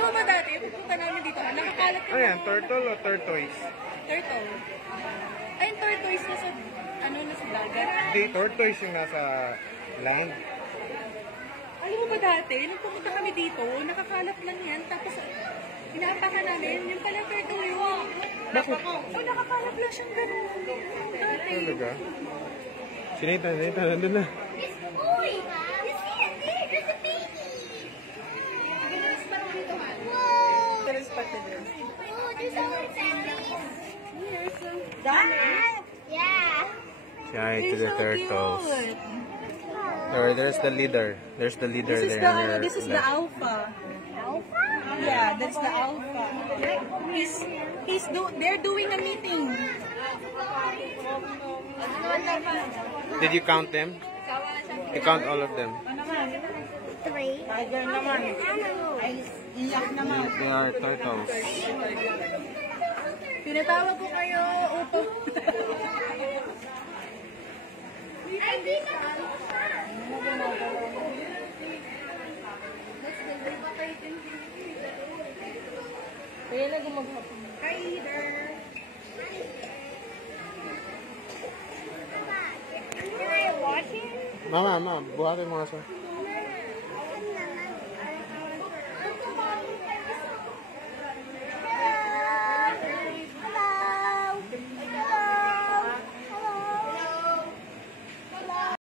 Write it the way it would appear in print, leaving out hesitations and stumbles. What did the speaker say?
Alam mo ba dati, pupunta namin dito, nakakalat yung... Ayan, turtle o tortoise? Turtle. Ay, yung tortoise na sa, nasa dagat. Hindi, tortoise yung nasa land. Alam mo ba dati, nung pumunta kami dito, nakakalat lang yan, tapos inaapakan namin, yung palang turtle yun. Bakit? Oh, nakakalat lang siyang gano'n. Dati. Talaga? Si Nathan, nandun na. Uy! You see it there? There's a baby! Whoa! There's spot to this. Oh, there's our families. Dami. Yeah. Say hi to the turtles. Cute. There's the leader. There's the leader This is there. the, this is the alpha. Alpha? Yeah, that's the alpha. They're doing a meeting. Did you count them? You count all of them. Three. Tiger naman. Ay, iyak naman. They are turtles. Tinatawag ko kayo, upo. Ay, dito. Kaya na gumaghapon. Hi, leader. Can I watch it? Mama, buhatin mo nga siya.